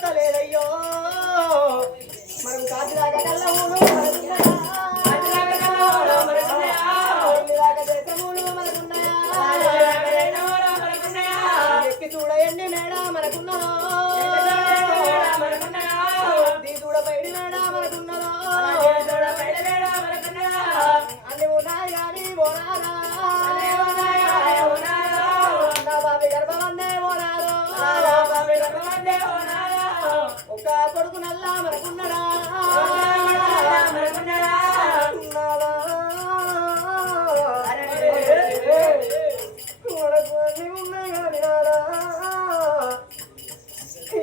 వస్తలేదయ్యో మనకు కాచిదాకా కళ్ళమూలు ఎక్కి చూడయండి మేడా మనకున్నదో దీ చూడ పైడి మేడా మనకున్నదో అన్ని ఉన్నాయి కానీ ఓనారా నా బాబి గర్భమందే ఓనారో ఒక కొడుకు నల్లా మనకున్నడా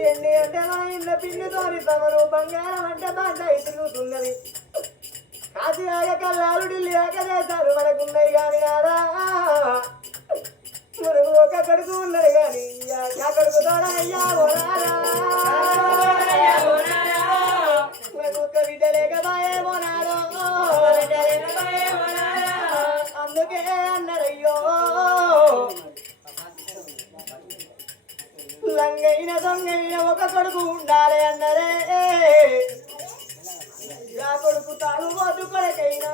ఎన్ని అంటే మా ఇళ్ళ పిల్లి తోరి తమరు బంగారం అంటే బాధ తిరుగుతున్నది కాశీరాగ కళ్ళాలు ఢిల్లీ దాకా చేశారు మనకున్నాయి కాని నారా మనకు ఒక కొడుకు ఉన్నది కాని ఆ కొడుకు తోడయ్యా మనకు ఒక బిడ్డ లేకపాయే మోనారో అందుకే అన్నారయ్యో లంగైన దొంగైన ఒక కొడుకు ఉండాలి అన్నరే ఆ కొడుకు తాను ఓదు కొడకైనా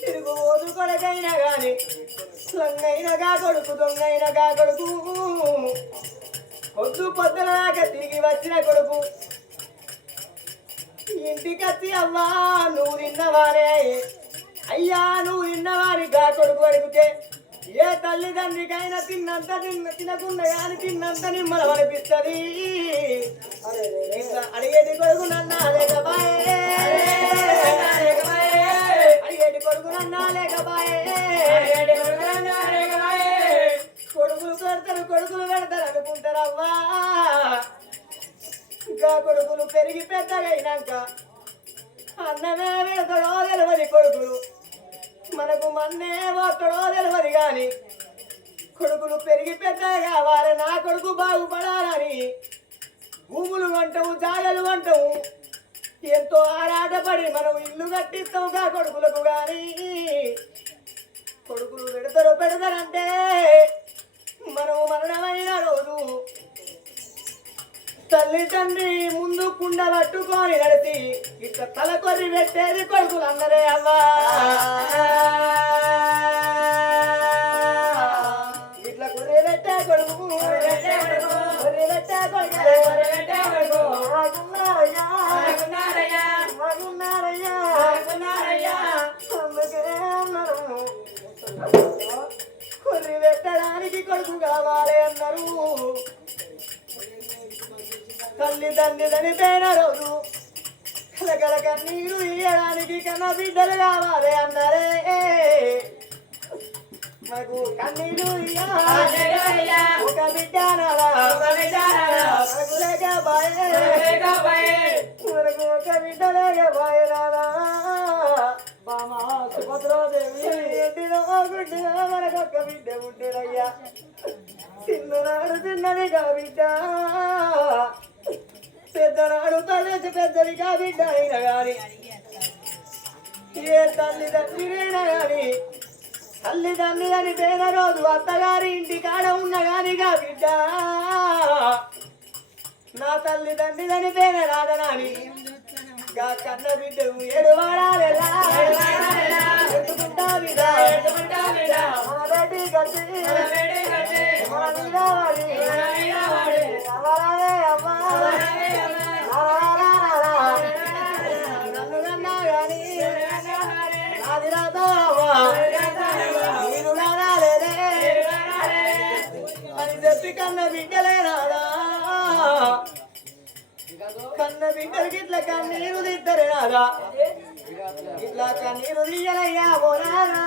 తిరుగు ఓదు కొడకైనా గాని లంగైన గా కొడుకు దొంగైన గా కొడుకు పొద్దు పొద్దులాగా తిరిగి వచ్చిన కొడుకు ఇంటికి వచ్చి అవ్వా నువ్వు తిన్నవారే అయ్యా నువ్వు తిన్నవారి గా కొడుకు అడిగితే ఏ తల్లిదండ్రికైనా తిన్నంత తినకుండా కానీ తిన్నంత నిమ్మలం అనిపిస్తుంది అడిగేటి కొడుకు నన్నా లేకపాయే అడిగేటి కొడుకు నన్నా లేకపాయే కొడుకులు పెడతారు కొడుకులు పెడతారు అనుకుంటారవ్వా ఇంకా కొడుకులు పెరిగి పెద్దగైనాక అన్నమే పెడతాడో తెలియదు కొడుకులు మనకు మన్నే పోతాడో తెలియదు కానీ కొడుకులు పెరిగి పెద్దగా కావాలి నా కొడుకు బాగుపడాలని భూములు అంటావు జాగలు అంటావు ఎంతో ఆరాటపడి మనం ఇల్లు కట్టిస్తావుగా కొడుకులకు కానీ కొడుకులు పెడతారంటే మనము మరణమైన రోజు తల్లి తండ్రి ముందు కుండ పట్టుకొని నడిచి ఇట్లా తల కొర్రి పెట్టేది కొడుకులు అందరే అవ్వా ఇట్లా కొర్రి పెట్టే కొడుకు కొర్రి పెట్టే కొడుకు అందుకే మనము కొర్రి పెట్టడానికి కొడుకు కావాలి అన్నారు తల్లిదండ్రి చనిపోయిన రోజు కలకల కన్నీరు ఇయ్యడానికి కన్నా బిడ్డలు కావాలి అన్నారే మనకు కన్నీరు ఒక బిడ్డ మనకు లేకపాయే మనకు ఒక బిడ్డ లేకపాయే రాదా బామా సుభద్రాదేవి ఎట్టిలో గుడ్డిగా మనకు ఒక్క బిడ్డ ఉంటేనయ్యా చిన్ననాడు చిన్నదిగా బిడ్డ పెద్దనాడు తల్లి పెద్దదిగా బిడ్డ అయినా గాని ఏ తల్లిదండ్రినైనా గాని తల్లిదండ్రి అని పేద రోజు అత్తగారి ఇంటి కాడ ఉన్న గానిగా బిడ్డ నా తల్లిదండ్రి అని పేద రాదనాని గా కన్న బిడ్డకు ఏడువాడాలెలా ఎత్తుకుంటా బిడ్డ మన బేటి కట్టి మన వీరవాడి అవరాలే అమ్మా నన్ను కన్నా గాని అది రాదా నేను రాలేదే అని చెప్పి కన్న బిడ్డలే రాదా కన్న బిడ్డలకి ఇట్లా కన్నీరు దిద్దరే రాదా ఇట్లా కన్నీరు దియ్యలయ్యా ఓనారా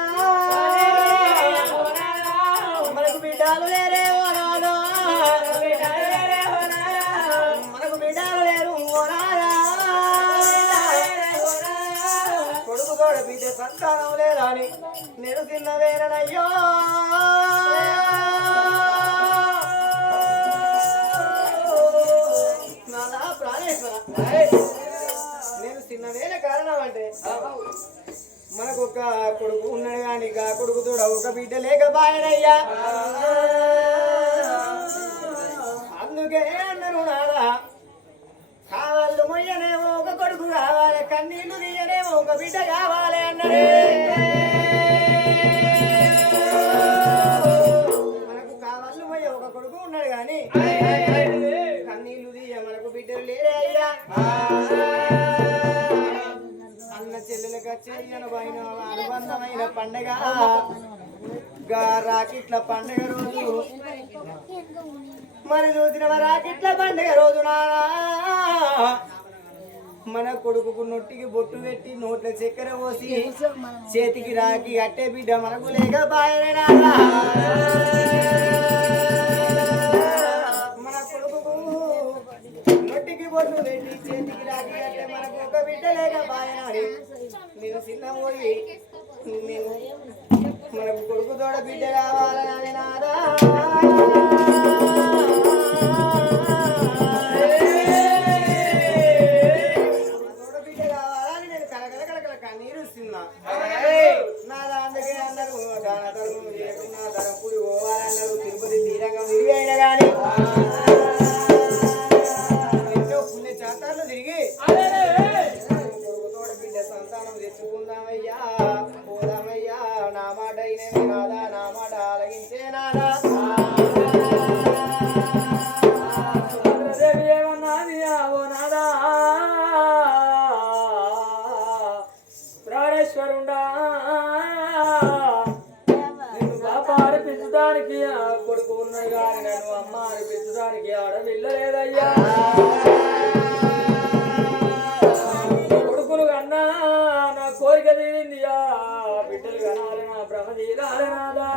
మనకు బిడ్డలు లేరే ఓనారా మనకు బిడ్డలు లేరు ఓనారా కొడుకు కూడా బిడ్డ సంతానం లేరా అని నేను తిన్నవేనయ్యో నాదా ప్రాణేశ్వర నేను తిన్నవేన కారణం అంటే మనకు ఒక కొడుకు ఉన్నాడు కానీ ఆ కొడుకు తోడ ఒక బిడ్డ లేకపాయనయ్యా అందుకే అన్నారు మనకు కావాలి పోయే ఒక కొడుకు ఉన్నాడు కానీ కన్నీళ్ళు తీయ మనకు బిడ్డలు లేరే అయ్యా అన్న చెల్లెలకు వచ్చే అనుబంధమైన పండగ రాకిట్ల పండగ రోజు మరి చూసిన రాకిట్ల పండగ రోజు నానా మన కొడుకు నొట్టికి బొట్టు పెట్టి నోట్ల చక్కెర పోసి చేతికి రాకి అట్టే బిడ్డ మనకు లేక బాయనా మన కొడుకు నొట్టికి బొట్టు పెట్టి చేతికి రాకి అట్టే మనకు ఒక బిడ్డ లేక బాయనా నేను చిన్న పోయి మనకు కొడుకు తోడ బిడ్డ కావాలని నాదా నాదా అందుకే అన్నారు దాన ధర్మం చేయకుండా ధర్మపుడి పోవాలన్నారు తిరుపతి తీరంగం తిరిగి అయినా కానీ ఎన్నో పుణ్య చాతార్లు తిరిగి కొడుకుతోడ బిడ్డ సంతానం తెచ్చుకుందామయ్యా పోదామయ్యా నా మాట అయినవి నాదా నా మాట ఆలగించే నాదా దేవి ఏమన్నది ఓ నాదా ప్రాణేశ్వరుండా నిన్ను బాప అనిపించడానికి కొడుకు ఉన్నాయి కానీ నన్ను అమ్మ అనిపించడానికి ఆడపిల్లలేదయ్యా కొడుకులు కన్నా నా కోరిక తీరిందియా బిడ్డలు కనాలి నా భ్రమ తీరాలి నాదా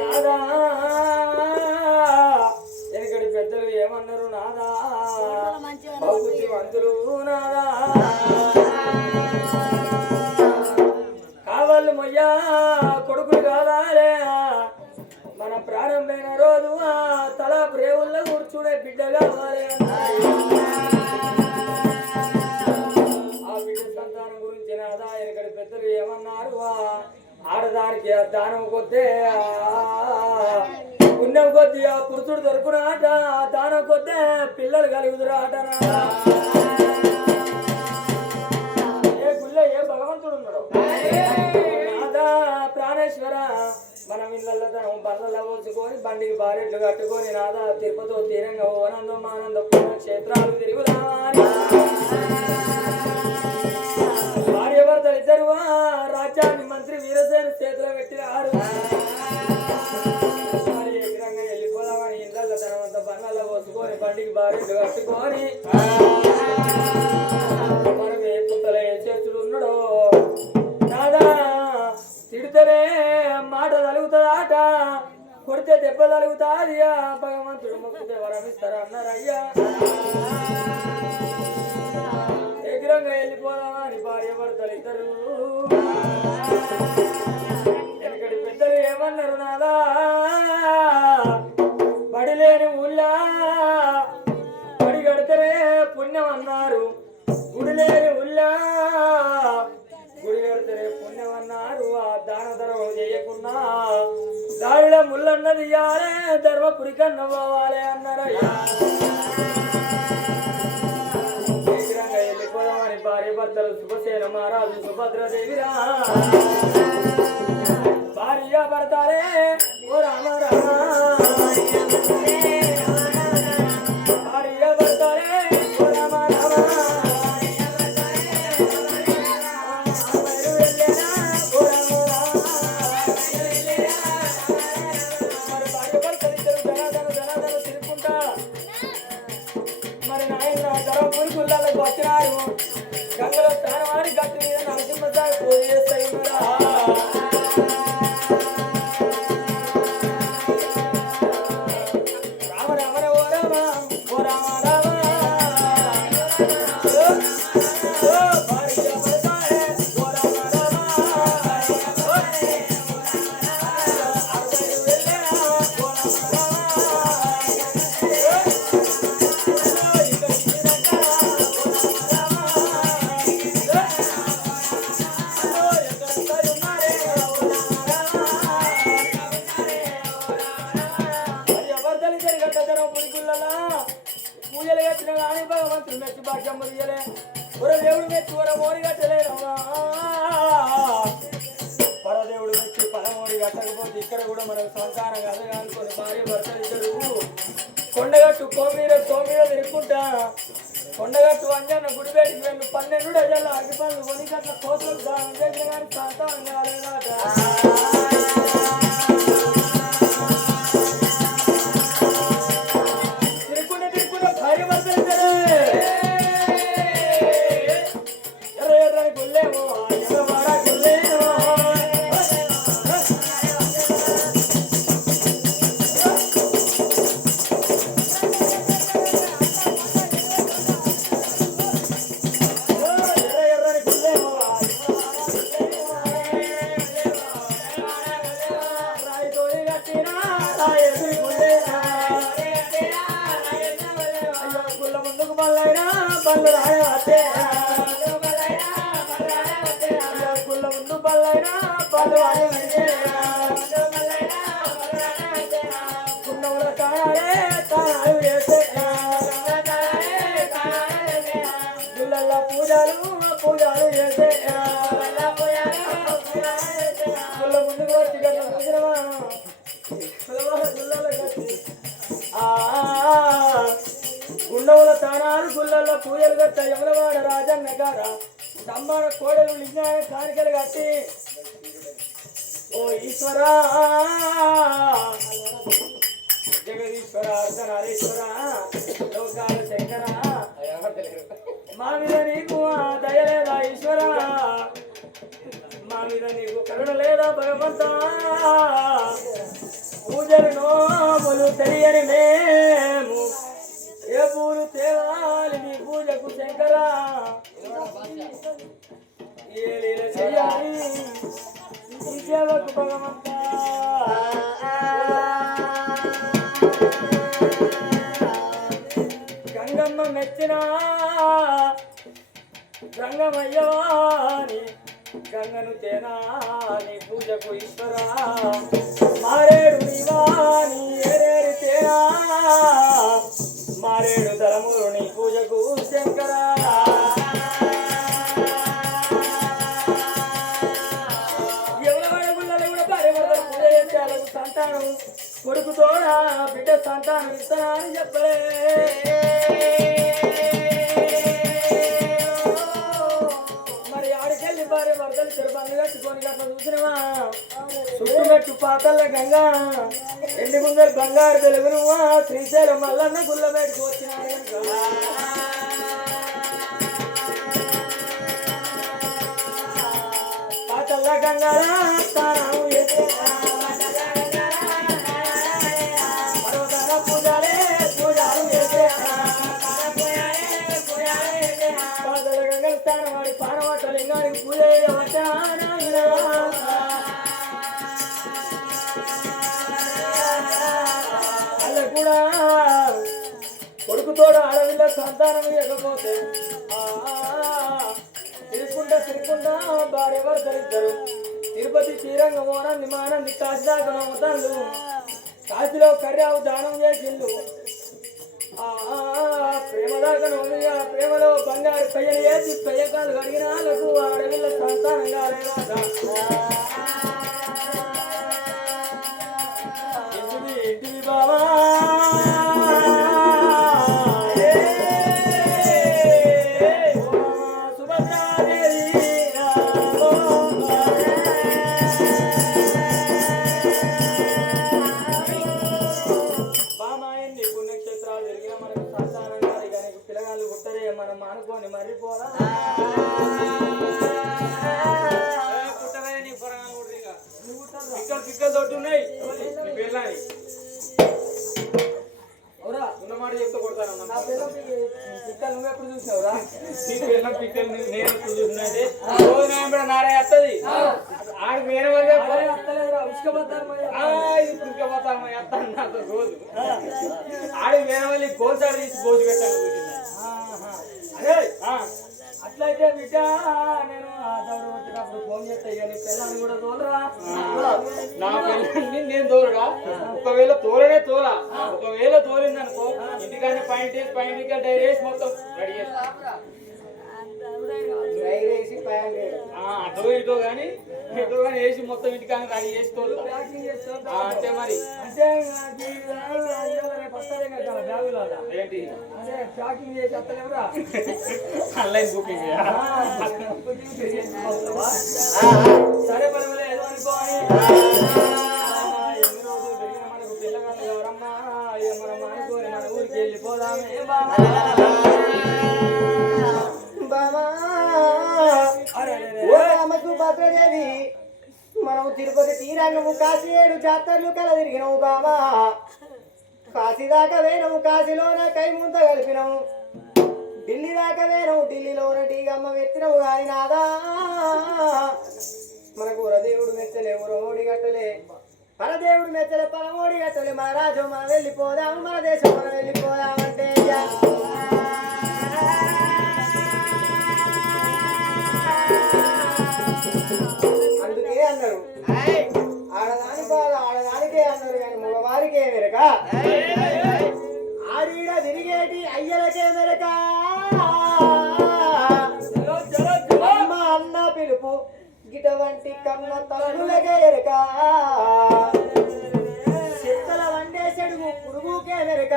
నాదా వెనకటి పెద్దలు ఏమన్నారు నాదా బహుబుద్ధివంతులు నాదా కావాలి మొయ్యా కొడుకులు కాదాలే మన ప్రాణం లేన రోజు తల ప్రేవుల్లో కూర్చునే బిడ్డ కావాలి ఆ బిడ్డ సంతానం గురించి నాదా వెనకటి పెద్దలు ఏమన్నారు ఆడదానికి దానం కొద్దే పుణ్యం కొద్ది ఆ పురుషుడు దొరుకునాట దానం కొద్దే పిల్లలు కలుగుతురాట ఏ గుళ్ళో ఏ భగవంతుడు ఉన్నాడు నాదా ప్రాణేశ్వర మనం ఇళ్ళల్లో తనం బర్రలో పోసుకొని బండికి బారెట్లు కట్టుకొని నాదా తిరుపతి తీరంగా ఓనందం ఆనందం పుణ్యక్షేత్రాలు తిరుగుదామని భార్య భర్తలు ఇద్దరు రాజ్యాన్ని మంత్రి వీరసేన చేతిలో పెట్టినారు వెళ్ళిపోదామని ఇళ్ళల్లో తనమంత బంగాల్లో పోసుకొని బండికి బారెట్లు కట్టుకొని మనం ఏ పుత్తలో ఏ చేతుడు ఉన్నాడో నాదా తిడితేనే మాట తలుగుతుందాట కొడితే దెబ్బ తలుగుతాది భగవంతుడు మొక్కితే వరమిస్తారు అన్నారయ్యా ఎగిరంగా వెళ్ళిపోదామా అని భార్య భర్తలు ఇద్దరు వెనకటి పెద్దలు ఏమన్నారు నాదా బడి లేని ఊళ్ళా బడి కడితేనే పుణ్యం అన్నారు గుడి లేని ఊళ్ళా గుడి కడితేనే పుణ్యం అన్నారు ఆ దాన ధర్మం చేయకున్నా దారిలో ముళ్ళన్నది ఇయ్యాలే ధర్మపురి కన్న పోవాలి అన్నారయ్యా వెళ్ళిపోదామని భార్య భర్తలు శుభసేన మహారాజు సుభద్రదేవిరా భార్య భర్తలే ఓ రామ రామ భార్య భర్తలే ఓ రామ రామ మరి నాయన ధర్మపురి గుళ్ళకు వచ్చినారు గంగలో స్నానమాడి గట్టు మీద నరసింహసారి పూజ చేస్తాయి రామ రామ ఓ రామ ఓ రామ రామ భార్య భర్తలే ఓ రామ రామ పూజలు కట్టిన కానీ భగవంతుడు మెచ్చి భాగ్యం మురియలే పురదేవుడు మెచ్చి వరమోడి కట్టలేదమ్మా పరదేవుడు మెచ్చి పరమోడి కట్టకపోతే ఇక్కడ కూడా మనకు సంతానం కదా అనుకుని భార్య భర్తలు ఇద్దరు కొండగట్టు కోమీర తిరుక్కుంటా కొండగట్టు అంజన్న గుడిబేటికి వెళ్ళి 12 డజన్ల అగ్గి పనులు కొని గట్ల కోతులకు దానం చేసిన కానీ సంతానం కాలేదట పూజలు చేసే ముందుకు వచ్చి గుండవుల తానాలు గుళ్ళల్లో పూజలు కట్ట యమలవాడ రాజన్న గార స్తంభాన కోడలు లింగాన కానికలు కట్టి ఓ ఈశ్వరా జగదీశ్వర అర్ధనారీశ్వర లోకాల శంకర మా మీద నీకు దయలేదా ఈశ్వర మా మీద నీకు కరుణ లేదా భగవంతా పూజలు నోములు తెలియని మేము ఏ పూలు తేవాలి నీ పూజకు శంకర ఏ లీల చేయాలి ఈ సేవకు భగవంతా గంగమ్మ మెచ్చిన గంగమయ్యవాని గంగను తేనా నీ పూజకు ఈశ్వర మారేడు నీవాని ఏరేరు తేనా మారేడు తలములు నీ పూజకు శంకర ఎవరి గుళ్ళలో కూడా భార్యభర్తలు పూజ చేస్తే వాళ్ళకు సంతానం కొడుకుతోడా బిడ్డ సంతానం ఇస్తానా అని చెప్పలే భార్య భర్తలు చెరుపండు కట్టుకొని గట్ల చూసినవా చుట్టుమెట్టు పాతల్ల గంగా ఎండి ముందరు బంగారు వెలుగునువా శ్రీశైలం మల్లన్న గుళ్ళ బయటకు వచ్చినాడు పాతల్ల గంగా స్థానం పూజాలే పూజాలు చేసే పాతల గంగల స్థానం వాడి పానవట్ట లింగానికి పూజ అలా కూడా కొడుకుతోడు ఆడవిల్ల సంతానం ఇవ్వకపోతే తిరుక్కుంటా భార్య భర్తలిద్దరు తిరుపతి శ్రీరంగం ఓనంది మానంది కాశీదాకా నమ్ముతాళ్ళు కాశీలో కర్యావు దానం చేసిండు ప్రేమదాకా ప్రేమలో బంగారు పెయ్యలు వేసి పెయ్యకాలు కడిగిన వాళ్ళకు ఆడవిల్ల సంతానం కాలేదా ఇంటిది బాబా అనుకోని మర్రిపోరా పిక్కలు తోటి ఉన్నాయి పిల్లని ఉన్నమాట చెప్తే కొడతాను నా పిల్లలు పిక్కలు నువ్వు ఎప్పుడు చూసావురా నీ పిల్లల పిక్కలు నేను ఎప్పుడు చూసినట్టే రోజు కూడా నాడే వస్తుంది ఆడికి వేరే వాళ్ళు ఉసుకపోతాను ఎత్తాను నాకు రోజు ఆడికి వేరే వాళ్ళు గోల్సాడు తీసి గోజు పెట్టాను అదే అట్లయితే బిడ్డ నేను దౌడు వచ్చినప్పుడు ఫోన్ చేస్తాయి కానీ పిల్లల్ని కూడా తోలరా నా పిల్లల్ని నేను తోలుగా ఒకవేళ తోలనే తోలా ఒకవేళ తోలింది అనుకో ఇంటికాన్ని పైన డైరీ వేసి మొత్తం రెడీ చేస్తా రైలేసి ప్యాంట్ అటో ఇటో కానీ వేసి మొత్తం ఇంటికాని రెడీ చేసి తోలుతా అంతే మరి అంటే బ్యాగులో ఏంటి అదే ప్యాకింగ్ చేసి వస్తలేవురా ఆన్లైన్ బుకింగ్ సరే పర్వాలేదు అనుకోని ఎన్ని రోజులు పెరిగిన మనకు పిల్లగాళ్ళు ఎవరమ్మా మనం అనుకోని మన ఊరికి వెళ్ళిపోదామే బామా ఓ రామకు భద్రదేవి మనం తిరుపతి తీరంగము కాశీ 7 జాతరలు కల తిరిగినవు బామా కాశీ దాకా వేయనము కాశీలోన కై ముంత కలిపినము ఢిల్లీ దాకా వేయనము ఢిల్లీలోన టీగమ్మ ఎత్తినవు కాని నాదా మనకు ఉరదేవుడు మెచ్చలే ఉరమోడి గట్టలే పరదేవుడు మెచ్చలే పరమోడి గట్టలే మన రాజు మనం వెళ్ళిపోదాము మన దేశం మనం వెళ్ళిపోదామంటే అందుకే అన్నారు ఆడదాని బాధ ఆడదానికే అన్నారు కానీ మగవారికే మెరక ఆడీడ తిరిగేటి అయ్యలకే మెరక అమ్మ అన్న పిలుపు గిటవంటి కన్న తల్లులకే ఎరక చెత్తల వండేసెడుగు పురుగుకే మెరక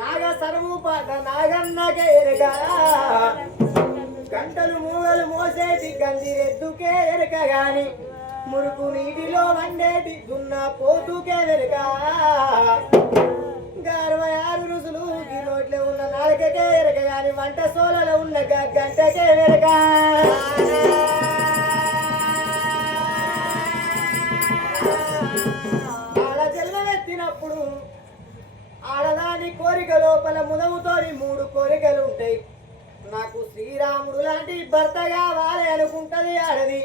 నాగ సరువు పాట నాగన్నకే ఎరక గంటలు మూగలు మోసేటి గందిరెద్దుకే ఎరక గాని మురుకు నీటిలో వండేటి దున్న పోతుకే వెనుక 66 రుసులు ఈ నోట్లో ఉన్న నాలుకకే ఎరక గాని వంట సోలలో ఉన్న గంటకే వెనుక ఆడ జన్మమెత్తినప్పుడు ఆడదాని కోరిక లోపల ముదముతోని 3 కోరికలు ఉంటాయి నాకు శ్రీరాముడు లాంటి భర్త కావాలి అనుకుంటది ఆడది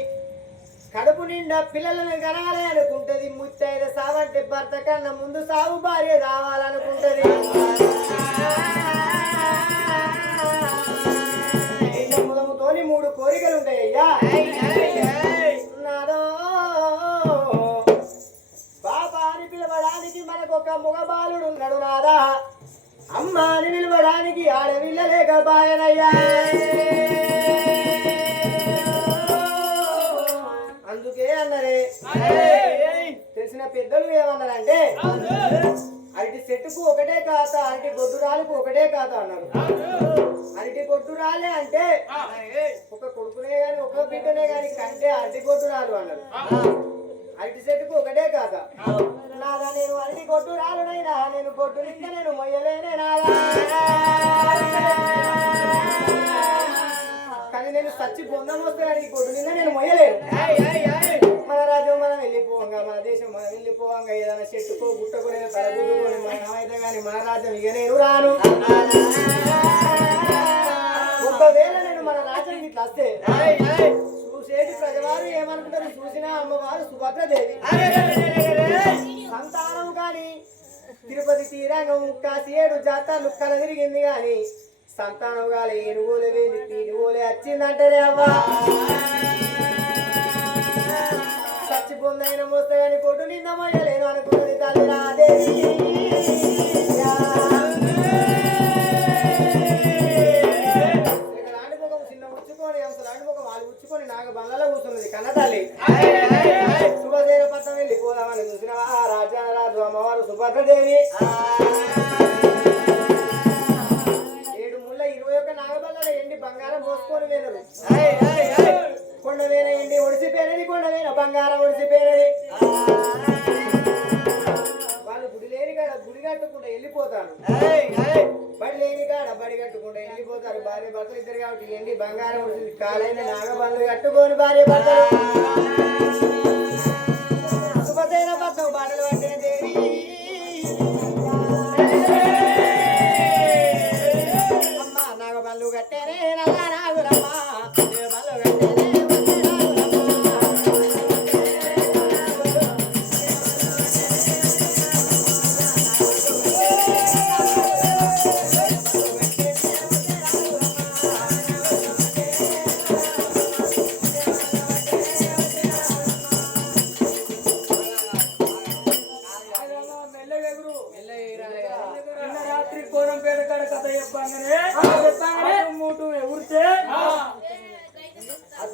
కడుపు నిండా పిల్లలను కనాలి అనుకుంటది ముత్తైద సావంటే భర్త కన్నా ముందు సాగు భార్య రావాలనుకుంటది ముదముతోని 3 కోరికలు ఉంటాయ్యా నాదో బాబా అని పిలవడానికి మనకొక మగబాలుడు ఉన్నాడు నాదా అమ్మ అని నిలవడానికి ఆడవిల్ల లేక బాయనయ్యా అందుకే అన్నరే తెలిసిన పెద్దలు ఏమన్నారంటే అరటి చెట్టుకు ఒకటే కాత అరటి గొడ్డురాలకు ఒకటే కాత అన్నారు అరటి గొడ్డురాలే అంటే ఒక కొడుకునే గాని ఒక బిడ్డనే గాని కంటే అరటి గొడ్డురాలు అన్నారు అరటి చెట్టుకు ఒకటే కాత నాదా నేను అరటి గొడ్డురాలునైనా నేను గొడ్డు నింద నేను మొయ్యలేనే నాదా కానీ నేను సచ్చి బొందం వస్తాను ఈ గొడ్డు నింద నేను మొయ్యలేను మన రాజ్యం మనం వెళ్ళిపోవంగా మన దేశం మనం వెళ్ళిపోవంగా ఏదైనా చెట్టుకో గుట్టకో నేను తలగుద్దుకొని మనమైతే కానీ మన రాజ్యం ఇక నేను రాను ఒకవేళ నేను మన రాజ్యం ఇట్లా వస్తే చూసేటి ప్రజవారు ఏమనుకుంటారు చూసిన అమ్మవారు సుభద్రదేవి సంతానం కానీ తిరుపతి తీరంగం కాశీ 7 జాతరలు కల తిరిగింది కానీ సంతానం కాలే ఏనుగోలే వేంది తీనుగోలే వచ్చిందంటారే అవ్వా చచ్చిపోందైన మోస్తే కానీ కొట్టు నింద మొయ్యలేను అనుకున్నది తల్లి రాదేవి చిన్న ఉచ్చుకొని అసలు ముఖం వాళ్ళు ఉచ్చుకొని నాగ బంగ్లాలో కూర్చున్నది కన్న తల్లి శుభదేవ పట్టం వెళ్ళి పోదామని చూసినవా రాజారాజు అమ్మవారు సుభద్రదేవి 7 ముళ్ళ 21 నాగబల్లల ఎండి బంగారం పోసుకొని వేనరు కొండవేన ఎండి ఒడిసిపోయినది కొండవేన బంగారం ఒడిసిపోయినది వాళ్ళు గుడి లేని కాడ గుడి కట్టుకుంటా వెళ్ళిపోతారు బడి లేని కాడ బడి కట్టుకుంటా వెళ్ళిపోతారు భార్య భర్తలు ఇద్దరు కాబట్టి ఎండి బంగారం ఒడిసి కాలైన నాగబండ్లు కట్టుకొని భార్య భర్తలు శుభదైన భర్త బాటలు పట్టిన దేవి అమ్మ నాగబండ్లు కట్టేనే నల్ల నాగులమ్మ దేవబండ్లు కట్టేనే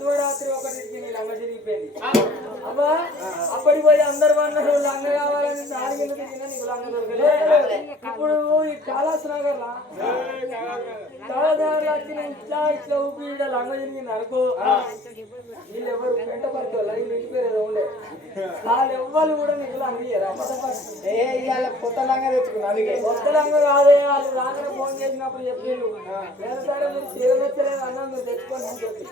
అర్ధరాత్రి ఒకటికి నీ లంగ తిరిగిపోయింది అమ్మా. అప్పటికి పోయి అందరు అన్నారు లంగ కావాలని 4 గంటలకు తిన్నా నీకు లంగ దొరకలే. ఇప్పుడు ఈ కాళాస్ నగర్ వచ్చి ఇట్లా ఇట్లా ఊపి ఈడ లంగ తిరిగింది అనుకో. వీళ్ళు ఎవరు పెంట పడుకోవాలి వీళ్ళు ఇంటి పేరు ఏదో ఉండే వాళ్ళు ఎవ్వరు కూడా నీకు లంగ ఇయ్యరా. కొత్త లంగా తెచ్చుకున్నా అందుకే. కొత్త లంగ కాదే వాళ్ళు రాగానే ఫోన్ చేసినప్పుడు చెప్పిండు సరే మీరు చీర తెచ్చలేదు అన్నా మీరు తెచ్చుకోండి అని చెప్పి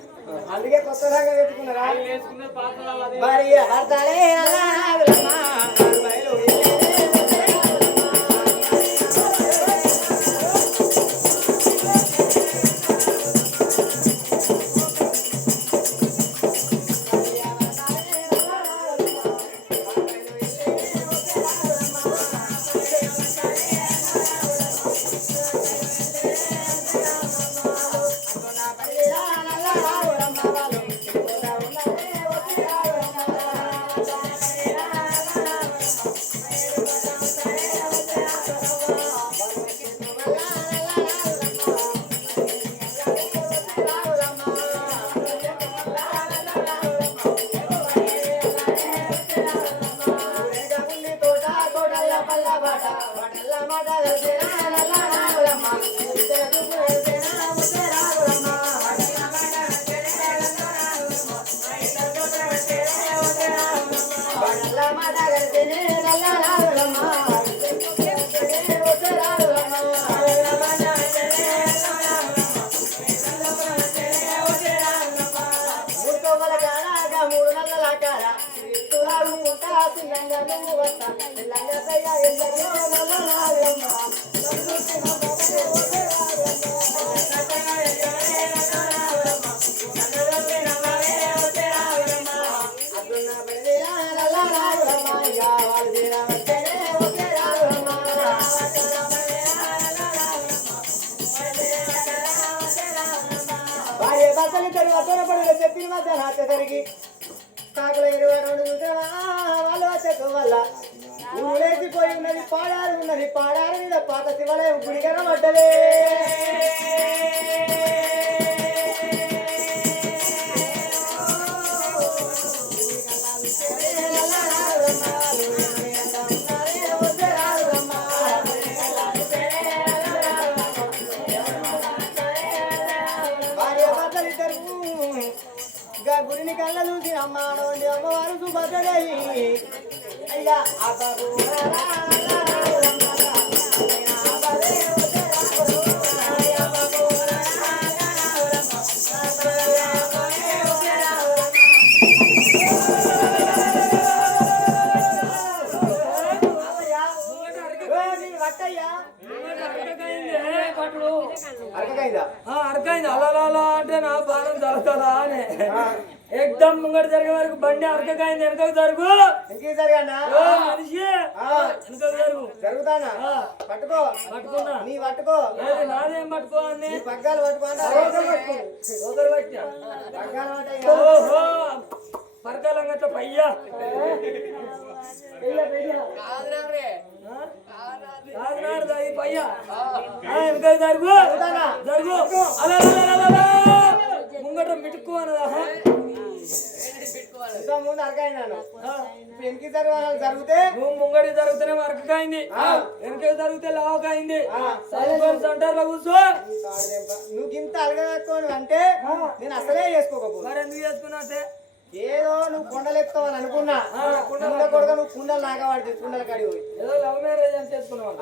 అందుకే కొత్త లంగా తెచ్చుకున్నారా. వేసుకున్న పాత్రలు మరి హర్తాలే అల్లాహ్ చెప్పిన మధ్య నాటసరికి కాకుల 22 చూసావా వాళ్ళు వచ్చేకు వల్ల ఊరేసిపోయి ఉన్నది పాడారు ఉన్నది పాడారు మీద పాత శివాలయం గుడి కనబడ్డలే. గుడిని కళ్ళ చూసి అమ్మాడు అమ్మవారు సుభద్రదేవి అయ్యా అరకైంది అలా అంటే నా బాణం జరుగుతుందా అని ఎగ్దమ్ ముంగట జరిగే వరకు బండి అరకైంది వెనక జరుగు ఇంకే జరగన్నా మనిషి వెనక జరుగు జరుగుతానా పట్టుకో పట్టుకున్నా నీ పట్టుకో నాదేం పట్టుకో అని పగ్గాలు పట్టుకో ఒకరు పట్టా పగ్గాలు పట్టాయి ఓహో పరకాలంగట్ల పయ్యా పయ్యా వెనక జరుగు జరుగు అలా ముంగట మిటుకు అన్నదా ముందు అరకాయినాను వెనక్కి జరిగితే ముంగడి జరిగితేనే అరకైంది వెనక జరిగితే లావకైంది సెంటర్ లో కూర్చో. నువ్వు ఇంత అరగకోను అంటే నేను అసలే చేసుకోకపో. మరి ఎందుకు చేసుకున్నట్టే ఏదో నువ్వు కొండలు ఎక్కుతావని అనుకున్నా కుండ కొడుక నువ్వు కుండలు నాగవాడి కుండల కాడి పోయి ఏదో లవ్ మ్యారేజ్ అని చేసుకున్నావు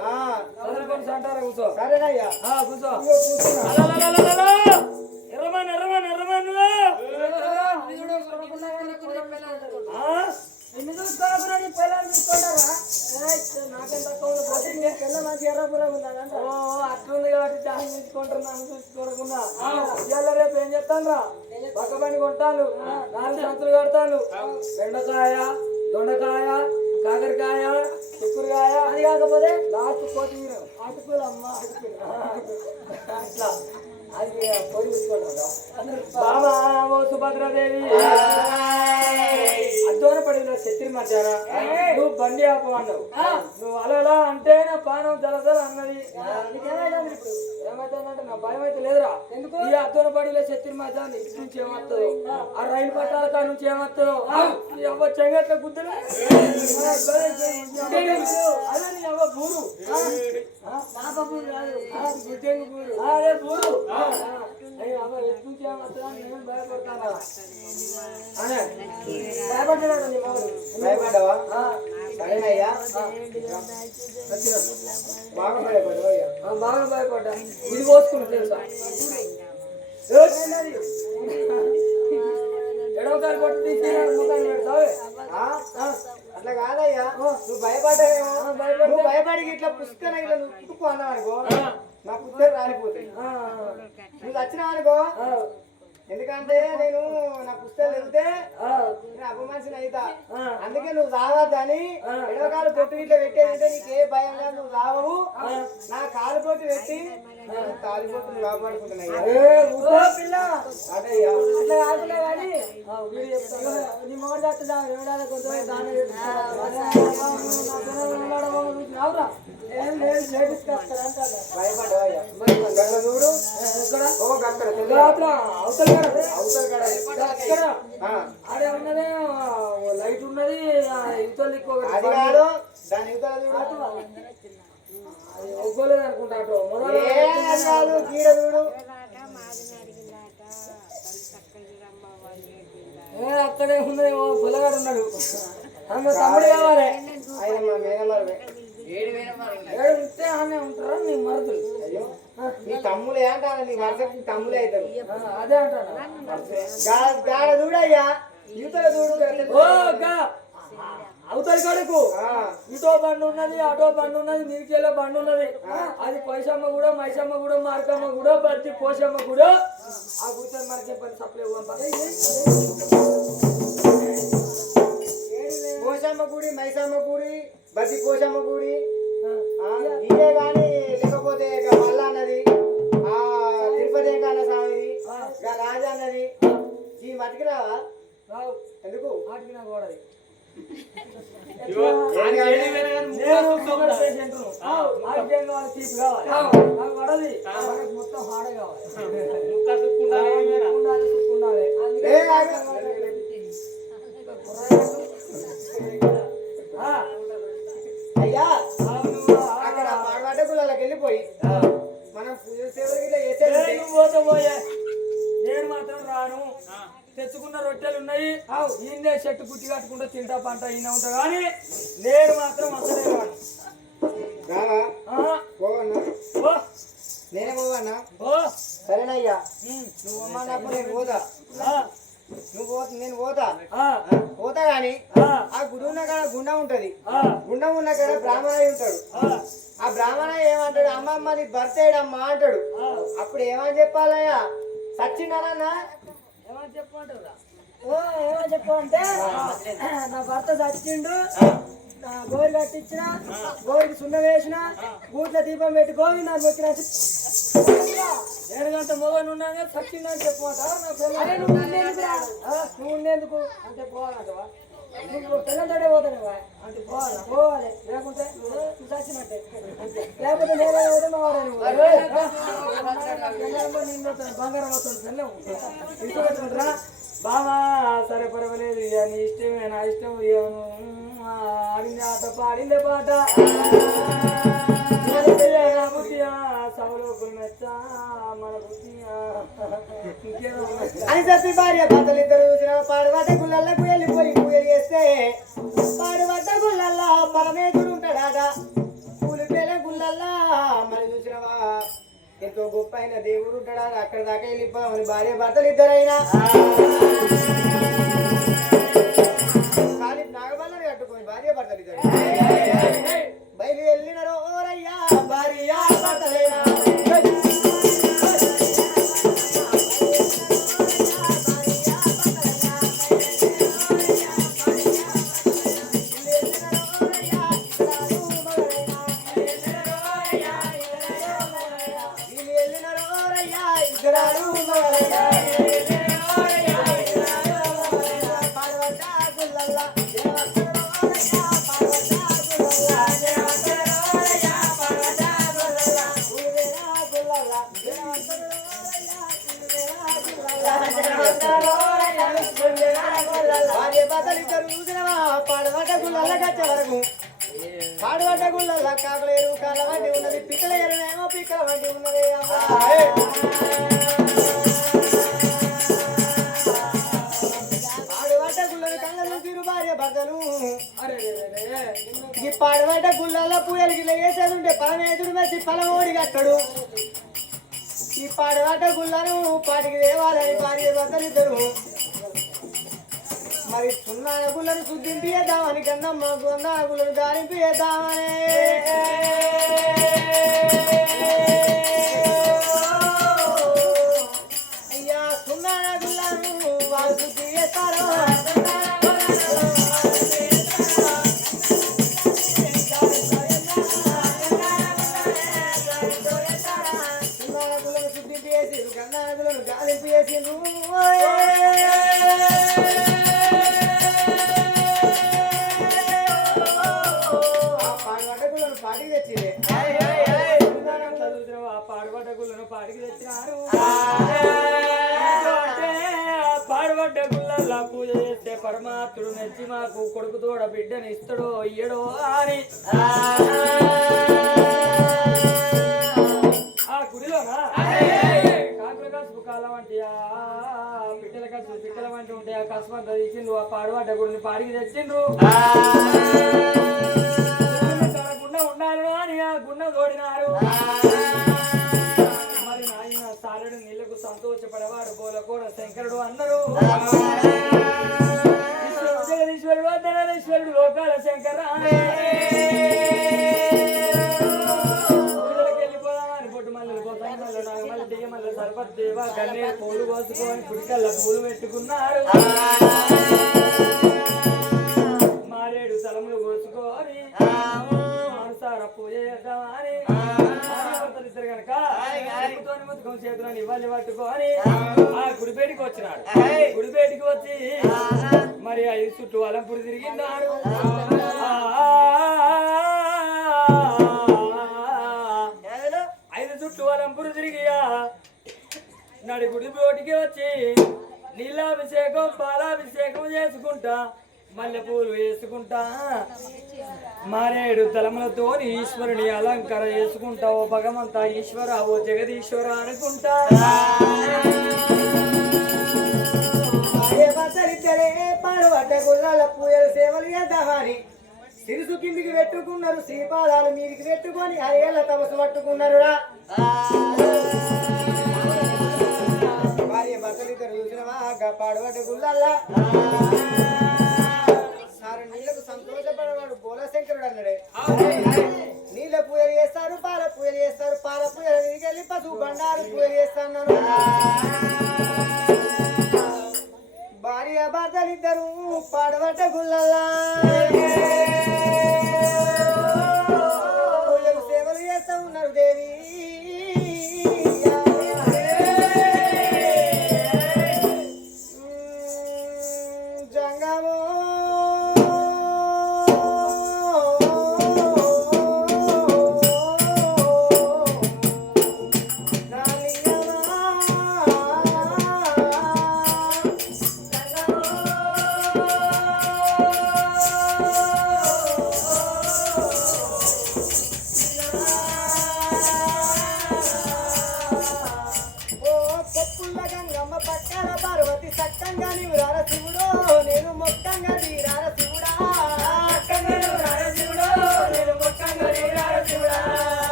సెంటర్ కూర్చో. సరేనయ్యా కూర్చో. ఎర్రమన్ అట్లుంది కాబట్టి చాలా చూసుకుంటున్నాను చూసుకోకుండా ఇవాళ రేపు ఏం చెప్తాను రా పక్క పని కొట్టాను 4 సంచులు కడతాను బెండకాయ దొండకాయ కాకరకాయ చిక్కుడుకాయ అది కాకపోతే లాస్ట్ కొత్తిమీర అటుకులు అమ్మ అటుకులు అట్లా అది పొడి బాబా ఓ సుభద్రాదేవి అద్దోన పడిన శత్రి మధ్యాహ్న నువ్వు బండి ఆపమన్నావు నువ్వు అలా అంటే నా పానం జలజల అన్నది. ఏమైతుందంటే నా భయం అయితే లేదురా. ఎందుకు ఈ అద్దోన పడిలో శత్రు మధ్యాహ్నం ఇటు నుంచి ఏమవుతుందో, ఆ రైలు పట్టాల కాడ నుంచి ఏమవుతుందో, అవ్వ చెంగట్ల గుద్దలే అదే నీ అవ్వ బూరు అదే బూరు అవ్వ ఎటు నుంచి ఏమవుతుందా నేను భయపడతానా అనే భయపడ్డాడు నీ మగడు. భయపడ్డావా? సరేనయ్యా, బాగా భయపడ్డావు అయ్యా. బాగా భయపడ్డా. ఇది పోసుకున్నా తెలుసా, ఎడవకాలు పట్టు తీసి ముఖాన్ని పెడతావే. అట్లా కాదయ్యా, నువ్వు భయపడ్డావేమో. నువ్వు భయపడి ఇట్లా పుస్తకం ఇట్లా నువ్వు అన్నావు అనుకో, నా పుస్తకం రాలిపోతాయి. నువ్వు వచ్చినావు అనుకో, ఎందుకంటే నేను నా పుస్తకాలు వెళ్తే నేను అపమనిషిని అవుతా. అందుకే నువ్వు రావద్దని ఎడవకాలు పొట్టు ఇట్లా పెట్టేదంటే నీకు ఏ భయం లేదు, నువ్వు రావవు. నా కాలు పొట్టు పెట్టి కాలిపోతు నువ్వు కాపాడుకుంటున్నాయ్యా. అదయ్యా భయపడ్డావయ్యా. చూడు అదే ఉన్నదే లైట్ ఉన్నది. అది కాదు, దాని యువతల చూడు ఒగ్గోలేదు అనుకుంటా. కాదు గీడ చూడు, అక్కడే ఉన్నది. పుల్లగాడు ఉన్నాడు, తమ్ముడు కావాలి. ఆయన మా మేనమారు. ఏడు ఉంటే ఆమె ఉంటారా నీ మరుదులు? అయ్యో నీ తమ్ములే అంటాను, నీ వరుసకి తమ్ములే అవుతారు. అదే అంటాను. గాడ చూడయ్యా, యువతల చూడు. అవతలి కడుకు ఇటో బండి ఉన్నది, అటో బండి ఉన్నది, నీకేలో బండి ఉన్నది. అది పైసమ్మ కూడా, మైసమ్మ కూడా, మార్కమ్మ కూడా, బద్ది పోషమ్మ కూడా. ఆ గుర్తు మనకి పని సప్లై పోషమ్మ గుడి, మైసమ్మ గుడి, బద్ది పోషమ్మ గుడి ఇదే కానీ లేకపోతే మల్ల అన్నది, ఆ తిరుపతి వెంకన్న స్వామిది, రాజా అన్నది ఈ మతికి రావా? ఎందుకు వాటికి నాకు వాడది. మొత్తం హాడే కావాలి. అయ్యా అక్కడ పాడవాట గుళ్ళకి వెళ్ళిపోయి మనం పూజ సేవలకి పోతే నేను మాత్రం రాను. తెచ్చుకున్న రొట్టెలు ఉన్నాయి, ఈయనే చెట్టు గుట్టి కట్టుకుంటూ తింటా పంట ఈయన ఉంటా కానీ నేను మాత్రం అసలే రాను. నేనే పోవన్నా? సరేనయ్యా, నువ్వు అమ్మన్నప్పుడు నేను పోతా. నేను పోతా గాని ఆ గుడి ఉన్న కాడ గుండం ఉంటది. గుండం ఉన్న కాడ బ్రాహ్మణయ్య ఉంటాడు. ఆ బ్రాహ్మణయ్య ఏమంటాడు, అమ్మమ్మ నీ భర్త ఏడమ్మా అంటాడు. అప్పుడు ఏమని చెప్పాలయ్యా? సచ్చిండనన్నా ఏమని చెప్పమంటారా? ఏమని చెప్పమంటే నా భర్త చచ్చిండు, గోరి కట్టించిన, గోరికి సున్నం వేసిన, గూట్ల దీపం పెట్టి గోవింద మొక్కిన 7 గంటల మొగలు ఉన్నాగా చచ్చిందని చెప్పమంటారా? నా పిల్లలు నువ్వు ఉండేందుకు అంటే పోవాలంటవా? నువ్వు పిల్లలతోటే పోతానవా అంటే పోవాలి, లేకుంటే నువ్వు చచ్చినట్టే. లేకపోతే నేనే పోతే మా వాడు నిన్ను బంగారం వస్తుంది పిల్లలు ఇంట్లో పెట్టుకుంటారా? బావా సరే పర్వాలేదు, ఇక నీ ఇష్టమే, నా ఇష్టం. ఆడింది ఆట, పాడిందే పాట, అని చెప్పి భార్య భర్తలు ఇద్దరు చూసిన పాడుబడ్డ గుళ్ళకు వెళ్ళిపోయి పూజలు చేస్తే పాడుబడ్డ గుళ్ళల్లా పరమేశ్వరుడు ఉంటాడాట. పూలు పేలే గుళ్ళల్లా మనం చూసినవా ఎంతో గొప్ప అయిన దేవుడు ఉంటాడా. అక్కడ దాకా వెళ్ళిపోయామని భార్య భర్తలు ఇద్దరైనా ఖాళీ నాగబల్లని కట్టుకొని భార్య భర్తలు ఇద్దరు బయలు వెళ్ళినారో ఓరయ్యా భార్య భర్తలైనా. పాడవట్ట గుళ్ళల్లా బతలిద్దరు చూసినవా పాడబడ్డ గుళ్ళ కచ్చ వరకు పాడబడ్డ గుళ్ళ కాకలేరు కాళ్ళ వంటి ఉన్నది పిక్కల ఎరనేమో పిక్కల వంటి ఉన్నది పాడబడ్డ గుళ్ళని కళ్ళను తిరు భార్య భర్తలు ఈ పాడబడ్డ గుళ్ళల్లో పూయలు గిల్ల వేసేది ఉంటే పరమేతుడు మెచ్చి పలమోడి కట్టడు ఈ పాడబడ్డ గుళ్ళను పాటికి దేవాలని భార్య భర్తలిద్దరు మరి సున్నాన గుళ్ళను శుద్ధింపి వేద్దామని కన్నమ్మ గొందాన గుళ్ళను గాలింపి వేద్దామని అయ్యా సున్నాన గుళ్ళను వారు శుద్ధి చేస్తారు సున్నాన గుళ్ళను శుద్ధింపి వేసి గంధాన గుళ్ళను గాలింపి వేసిండ్రు పాటికి తెచ్చింది పాడుబడ్డ గుళ్ళను పాటికి తెచ్చినారు పాడుబడ్డ గుళ్ళల్లా పూజ చేస్తే పరమాత్ముడు మెచ్చి మాకు కొడుకు తోడ బిడ్డని ఇస్తాడో ఇయ్యడో అని ఆ గుడిలోనా కాకుల కసుపు కాలం వంటి పిట్టల కసుపు పిట్టల వంటి ఉంటే ఆ కసుపు అంతా తీసిండ్రు ఆ పాడుబడ్డ గుడిని పాడికి తెచ్చిండ్రు ఉండాలి అని ఆ గుండం తోడినారు మరి నాయన సారుడు నీళ్లకు సంతోషపడవాడు బోలకోడ శంకరుడు అందరూ జగదీశ్వరుడు ధనీశ్వరుడు లోకాల శంకర వెళ్ళిపోదామని పొట్టు మల్లెలు పోతాయి మల్లె నాగమల్లి దిగ మల్లె సర్పత్ దేవ కన్నే పూలు కోసుకొని కుడికల్ల పూలు పెట్టుకున్నారు మారేడు తలములు కోసుకొని పూజ చేద్దామని ఇద్దరు కనుక చేతులను ఇవ్వాలి పట్టుకొని ఆ గుడిపేటికి వచ్చినాడు గుడిపేటికి వచ్చి మరి 5 చుట్టూ అలంపురి తిరిగినాడు 5 చుట్టూ అలంపురి తిరిగి నాడు గుడిపేటికి వచ్చి నీళ్ళాభిషేకం పాలాభిషేకం చేసుకుంటా మల్లె పూలు వేసుకుంటా మారేడు తలములతో ఈశ్వరుని అలంకర చేసుకుంటా ఓ భగవంతా ఈశ్వర ఓ జగదీశ్వర అనుకుంటా పాడబడ్డ గుళ్ళ పూజలు సేవలు చేద్దామని సిరుసు కిందికి పెట్టుకున్నారు శ్రీపాదాలు మీదికి పెట్టుకొని 6 ఏళ్ళ తమసు పట్టుకున్నారు భార్య భర్తలిద్దరు చూసినవా పాడబడ్డ గుళ్ళల్లా నీళ్ళకు సంతోషపడవాడు బోలశంకరుడు అన్నాడే నీళ్ళ పూజలు చేస్తారు పాల పూజలు చేస్తారు పాల పూజలు వెళ్ళి పసుపు బండారు పూజలు చేస్తాను భార్య భర్తలిద్దరు పాడబడ్డ గుళ్ళల్లా పూజలు సేవలు చేస్తూ ఉన్నారు దేవి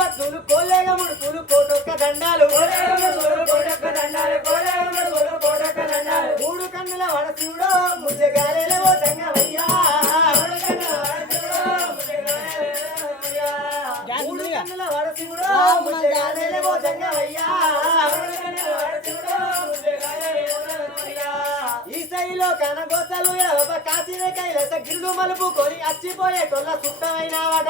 భక్తులు కోలేగ ముడుపులు కోటొక్క దండాలు మూడు కన్నుల వడశివుడో ముద్దగాలేల ఓ తంగవయ్యా మూడు కన్నుల వడశివుడో ముద్దగాలేల ఓ తంగవయ్యా ఈ శైలో లోకాన గోసలు ఎడవ కాసిన కైలస గిరుడు మలుపు కొని అచ్చిపోయేటోళ్ళ సుట్టమైనవాడ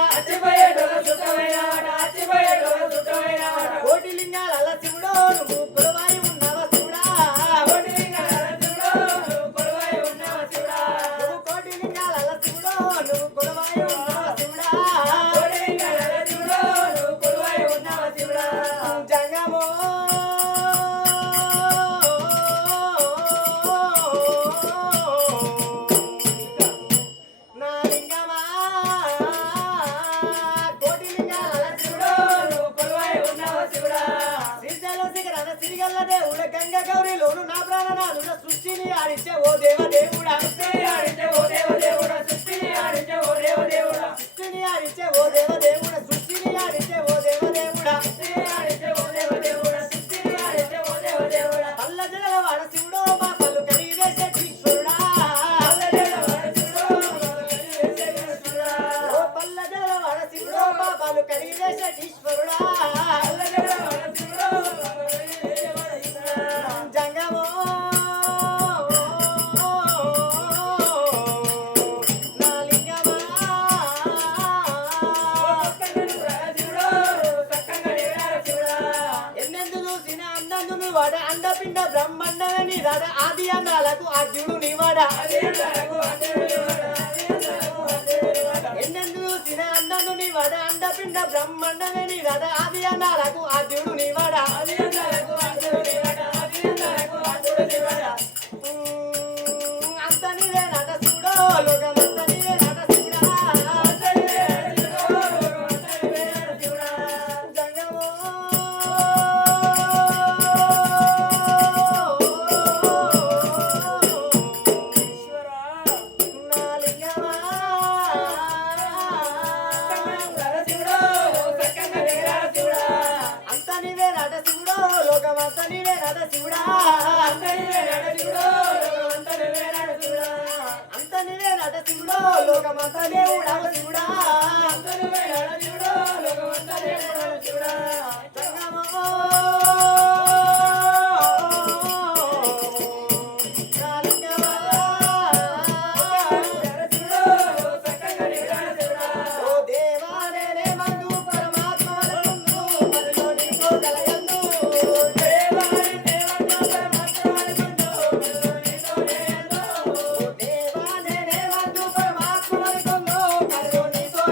కోటి లింగాల శివుడో నువ్వు కొలువై ఉన్నావా శివుడా నువ్వు కోటి లింగాల శివుడో నువ్వు కొలువై ఉన్నావా శివుడా జంగమో నా లింగమా కోటి లింగాల శివుడో నువ్వు కొలువై ఉన్నావా శివుడా శ్రీశైల శిఖరాన సిరిగల్ల దేవుడ గంగ గౌరిలోను నా ప్రాణనాథుడ సృష్టిని ఆడించే ఓ దేవదేవుడా సృష్టిని ఆడించే ఓ దేవదేవుడా సృష్టిని ఆడించే ఓ దేవదేవుడా పల్ల జలవాడ శివుడో మా పలు కలిగేసే ఈశ్వరుడా ఓ పల్ల జలవాడ శివుడో మా పలు కలిగేసే ఈశ్వరుడా జంగమో నా లింగమా ఎన్నెందు చూసిన అందందును వాడ అండపిండ బ్రహ్మాండమని రాడ ఆది అందాలకు అర్జునుడు నీవాడ ఎన్నెందు చూసిన అందందుని వాడ అండపిండ బ్రహ్మాండమని రాడ ఆది అందాలకు అర్జునుడు నీవాడ అంత నీవే నట చూడో లోకమంత నీవే నట చూడా జంగమో నా లింగమా అంత నీవే నట శివుడో లోకమంత నీవే నట శివుడా అంత నీవే నట శివుడో లోకమంత దేవుడవ శివుడా జంగమో నా లింగమా ఓ దేవా నేనే మందు పరమాత్మ వలకుందు మదిలో నీతో కలయందు దేవా నేనే మందు పరమాత్మ వలకుందు మదిలో నీతో కలయందు దేవా నేనే మందు పరమాత్మ వలకుందు మదిలో నీతో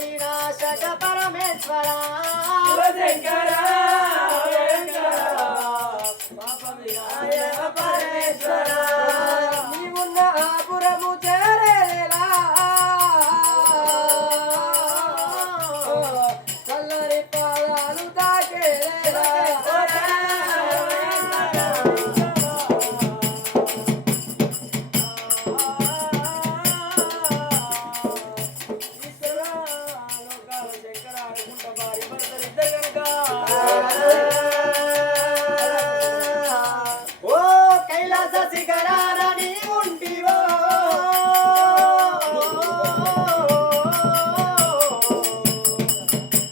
వినాశక పరమేశ్వర శివశంకర పాప వినాశక పరమేశ్వర నీవున్న ఆపురము చేరేలా కల్లరి పాదాలు తాకేలా ఓ కైలాస శిఖరాన నీ ఉంటివో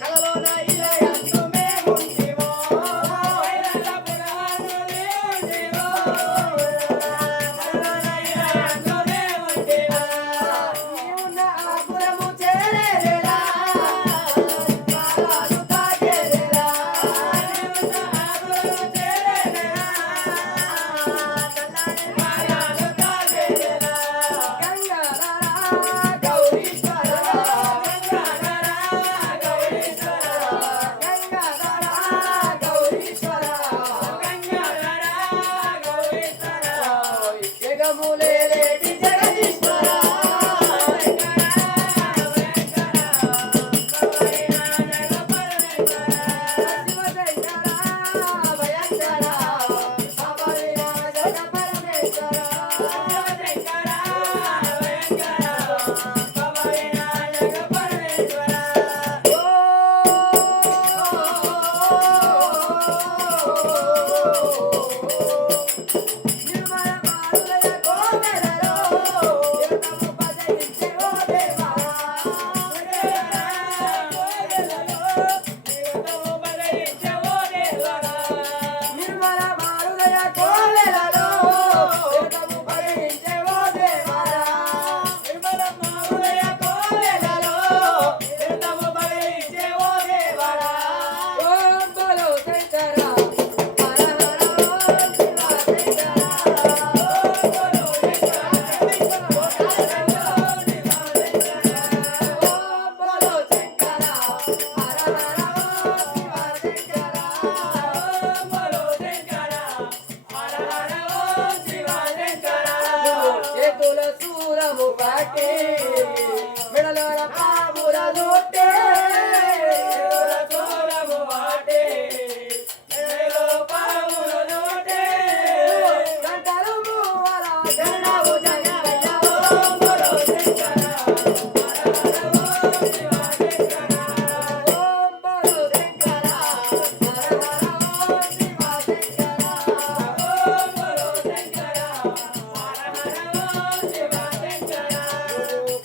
కలలోన ఇలయందు మేముంటివో నీవున్న ఆపురము చేరేలా పాదాలు తాకేలా జగములేటి జగదీశ్వర శివశంకర భయంకర అపరినాశక పరమేశ్వర నిర్మల మారుదయ కోవెలలో జగము భరించెవో దేవరా నిర్మల మారుదయ కోవెలలో జగము భరించెవో దేవరా ఓం బలో శంకర హర హర ఓం శివ శంకర ఓం బలో శంకర ఓం బలో శంకర హర హర ఓం శివ శంకర చేతుల సూరము పాటే మెడలోన పాముల దొట్టే గంటలు మూవల గణవు జగవయ్య ఓం బలో శంకర ఓం బలో శంకర హర హర ఓం శివ శంకర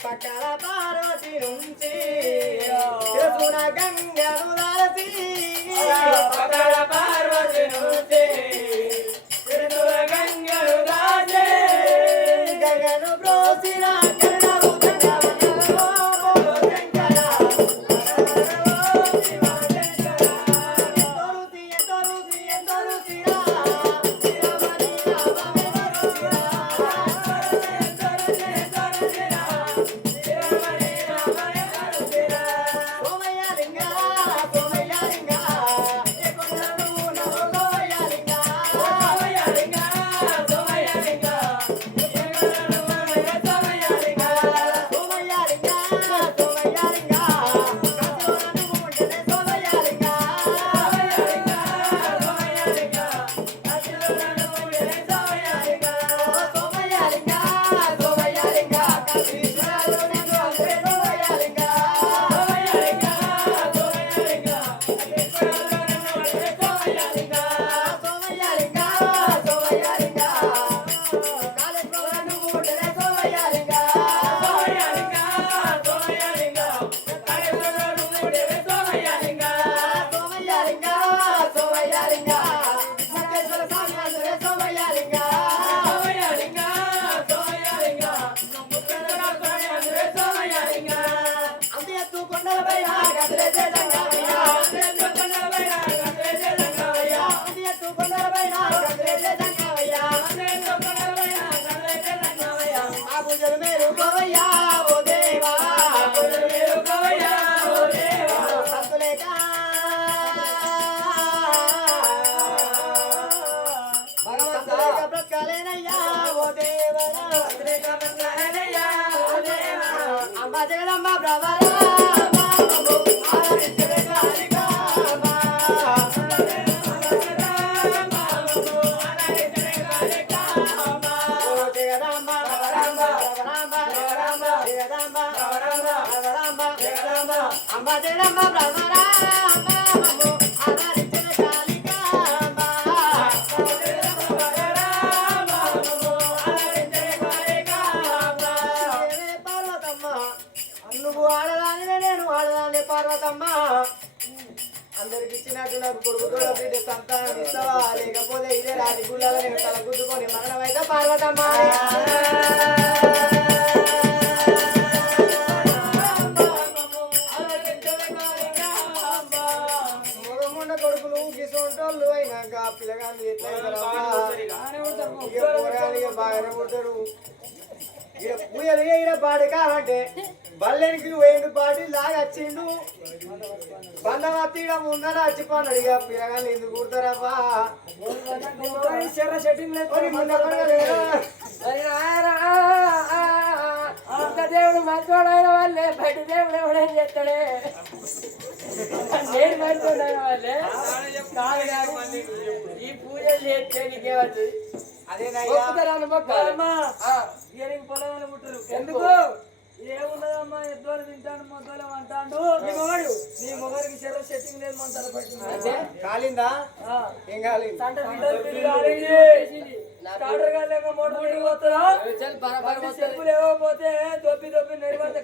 పక్కల పార్వతి నుంచి శిరసున గంగను దాల్చి గగను బ్రోసిన కరుణవు జగవయ్య ఓం బలో శంకర ఎంతరుసిరా శిరమణి నామమెరుసిరా సోమయ్యలింగ సోమయ్యలింగ ఏ కొండను నమో సోమయ్యలింగ సోమయ్యలింగ సోమయ్యలింగ ఏ కొండను నమో సోమయ్యలింగ సోమయ్యలింగ సోమయ్యలింగ కాతోనను ఉంటనే సోమయ్యలింగ సోమయ్యలింగ సోమయ్యలింగ కాతోనను ఉంటనే సోమయ్యలింగ సోమయ్యలింగ సోమయ్యలింగ కాతీశ్వరుని దొంగ సోమయ్యలింగ పూజలు మేలు గోవయ్యా ఓ దేవా పూజలు మేలు గోవయ్యా అమ్మ జగదమ్మ ప్రభరా అమ్మ జగదమ్మ ప్రభరా నువ్వు ఆడదానివే నేను ఆడదాన్ని పార్వతమ్మ అందరికి ఇచ్చినట్టు నాకు కొడుకుతో బిడ్డ సంతానం ఇస్తావా లేకపోతే ఇదే రాజు గుళ్ళలో నేను తల గుద్దుకొని మరణమైతే పార్వతమ్మ మొగముండ కొడుకులు గిసోంటోళ్ళు అయినాక పిల్లగాళ్ళు ఎట్లా బాగానే పుడతారు ఈడ పూయలు ఈడ పాడి కావంటే బల్లెనికి వేడు పాటి లాగా వచ్చిండు బంధవత్తిడ ముందర వచ్చిపోన్నాడు ఇక పిల్లగాళ్ళు ఎందుకు కుడతారబ్బా దేవుడు మంచోడైన వాళ్ళే బయట దేవుడు ఎవడేం చేస్తాడే నేను మంచోడైన వాళ్ళే కాదు కాదు ఈ పూజలు చేస్తే నీకేమవుతుంది ఎందుకు ఏమున్నదమ్మా ఎద్దులు తింటాను మొద్దలు అంటాడు నీ మొగడికి చెరువు సెట్టింగ్ లేదు మంటారు కాలిందా ఏం కాలింది లేకపోతే దొబ్బి దొబ్బి నడిపడితే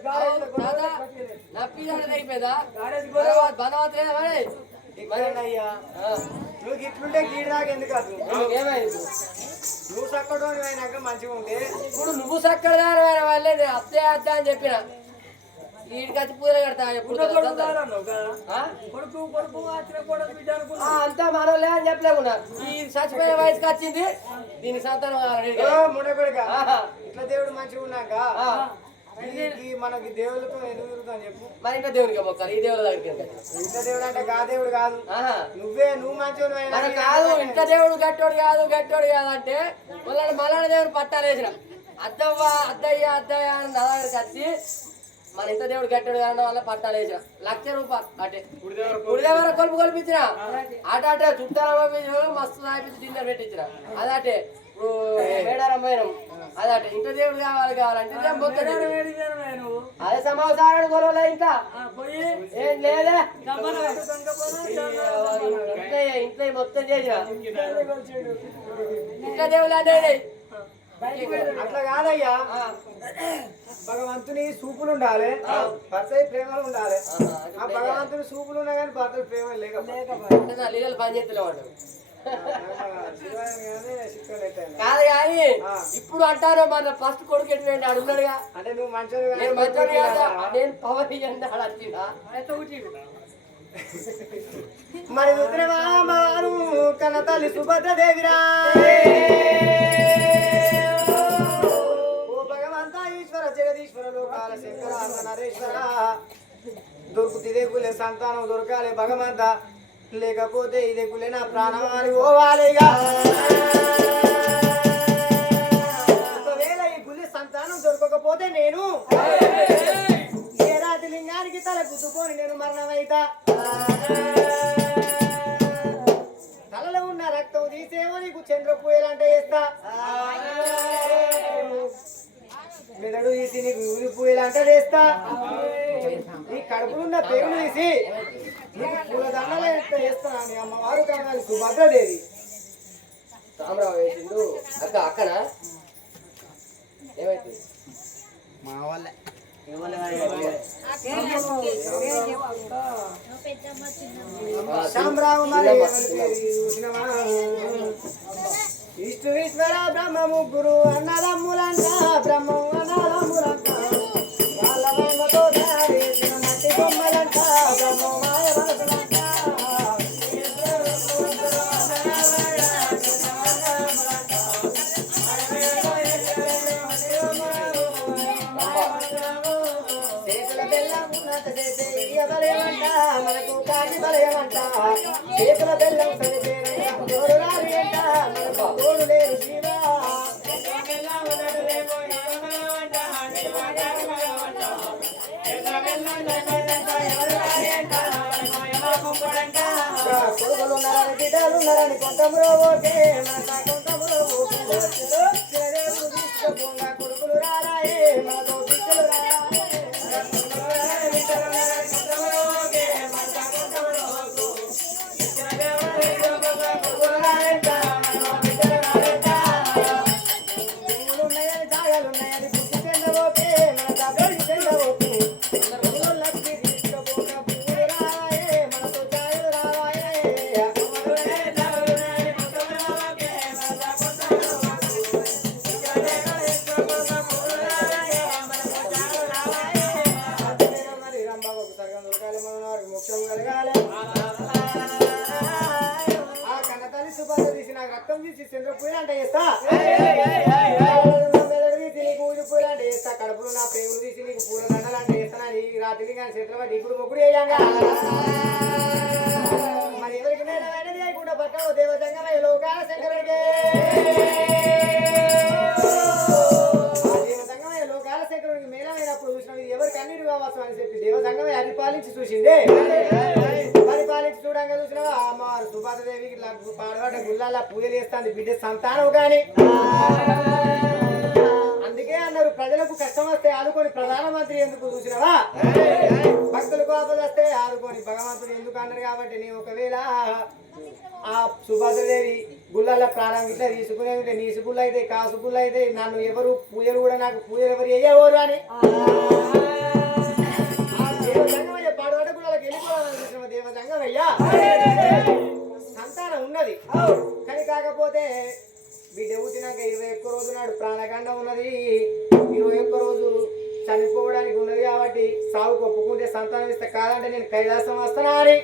అయ్యా నువ్వు ఇట్లుంటే గీడి దాకా ఎందుకు కాదు నువ్వు చక్కడు అయినాక మంచిగా ఉంటే ఇప్పుడు నువ్వు చక్కడదారు అయిన వాళ్ళే నేను అత్తే అత్తే అని చెప్పిన వీడికి వచ్చి పూజ కడతా కొడుకు కొడుకు అంతా మనోళ్ళే అని చెప్పలేకున్నా ఈ చచ్చిపోయిన వయసుకి వచ్చింది దీని సంతానం ముడకొడుక ఇట్లా దేవుడు మంచిగా ఉన్నాక మనకి దేవుళ్ళతో ఎందుకు తిరుగుతాను చెప్పు మరి ఇంకా దేవుడికి మొక్కాలి ఈ దేవుళ్ళ దగ్గరికి ఇంట్లో దేవుడు అంటే గా దేవుడు కాదు నువ్వు మంచిగా కాదు ఇంట్లో దేవుడు గట్టోడు కాదు అంటే మళ్ళీ దేవుడు పట్టాలేసిన అద్దయ్య అని దగ్గరికి వచ్చి మన ఇంత దేవుడు గట్టోడు కావడం వల్ల పట్టాలేసిన ₹1,00,000 అటే గుడిదేవర కొలిపించిన అటే చుట్టాల మస్తు తాపించి డిన్నర్ పెట్టించిన అదటే మేడారం పోయినాం అదట ఇంత దేవుడు కావాలంటే అదే సమాచారాన్ని గొడవలే ఇంకా ఏం లేదే ఇంట్లో మొత్తం చేసిన ఇంకా దేవుడు అంటే అట్లా కాదయ్యా భగవంతుని సూపులు ఉండాలి భర్త ప్రేమలు ఉండాలి ఆ భగవంతుని సూపులు ఉన్నా కానీ భర్తలు ప్రేమ లేకపోతే లీలలు పని చేస్తలేవాడు కాదు కానీ ఇప్పుడు అంటారు మన ఫస్ట్ కొడుకు ఎటువంటి అడుగున్నాడుగా అంటే నువ్వు మంచోడు నేను పవన్ వచ్చిందా మరి రుద్రవారు కన్న తల్లి సుభద్రదేవిరా ఓ భగవంత ఈశ్వర జగదీశ్వర లోకాల శంకర నరేశ్వర దొరుకుతిదే కులే సంతానం దొరకాలి భగవంత లేకపోతే ఇదే కులే నా ప్రాణమాని పోవాలిగా ఒకవేళ ఈ కులి సంతానం దొరకకపోతే నేను ఏ రాతి లింగానికి తల గుద్దుకొని నేను మరణమైతా తలలో ఉన్న రక్తం తీసేమో నీకు చంద్రపూయలంటే వేస్తా మెదడు తీసి నీకు ఊరిపూయలంటే వేస్తా నీ కడుపులున్న పెరుగులు తీసి నీకు పూలదండలు వేస్తాను నీ అమ్మవారు కావాలి సుభద్రదేవి రామరావు వేసిండు అక్కనా ఏమైతే మా వాళ్ళే శామరావు మరి విష్ణువీశ్వర బ్రహ్మ ముగ్గురు అన్నదమ్ములంట బ్రహ్మం అన్నదమ్ములంట వాళ్ళ మహిమతో తయారు చేసిన మట్టి బొమ్మలంట బ్రహ్మం మాయ మనసులంట చేతుల బెల్లం ఉన్నంత చేసే ఇయ్య బలయమంట మనకు కాకి బలయమంట చేతుల బెల్లం సరిచేరంట తోడు రాలి అంట మనకు తోడు లేరు శివా కొడుకులు ఉన్నారని బిడ్డలు ఉన్నారని కొంతములో ఓకే మన కొంతములో ఓకే తీసుకుపోగా కొడుకులు రారాయే మనతో బిడ్డలు రారాయే రక్తం తీసి చంద్ర పూలంటే చేస్తా చేస్తా కడుపులు నా ప్రేములు తీసి నీకు పూల దండలు అంటే చేస్తానని రాత్రి కానీ చిత్రపడి ఇప్పుడు మొక్కుడు వేయంగా మరి ఎవరికి నేనది అయికుండా పక్కన దేవతంగా లోకాల శంకరుడికి దేవతంగమయ్య లోకాల శంకరుడికి మేళమైనప్పుడు చూసినాం ఇది ఎవరికి అన్నిటి కావచ్చు అని చెప్పి దేవతంగమయ్య పరిపాలించి చూసిందే పరిపాలించి చూడంగా చూసినావా అమ్మ సుభాదేవికి పాడవాడ గుళ్ళాల పూజలు చేస్తాంది బిడ్డ సంతానం కానీ అందుకే అన్నారు ప్రజలకు కష్టం వస్తే ఆదుకొని ప్రధానమంత్రి ఎందుకు చూసినవా భక్తులకు ఆపద వస్తే ఆదుకొని భగవంతుడు ఎందుకు అన్నారు కాబట్టి నేను ఒకవేళ ఆ సుభద్రదేవి గుళ్ళ ప్రాణం ఇట్లా తీసుకునే ఉంటే నీసు గుళ్ళు అయితే కాసు గుళ్ళు అయితే నన్ను ఎవరు పూజలు కూడా నాకు పూజలు ఎవరు అయ్యేవారు అని దేవతంగమయ్య పాడవాడ గుళ్ళకి వెళ్ళిపోవాలని చూసిన దేవతంగమయ్య సంతానం ఉన్నది కానీ కాకపోతే బిడ్డ పుట్టినాక 21 రోజు నాడు ప్రాణగండం ఉన్నది 21 రోజు చనిపోవడానికి ఉన్నది కాబట్టి సాగు ఒప్పుకుంటే సంతానం ఇస్తే కాదంటే నేను కైలాసం వస్తానా అని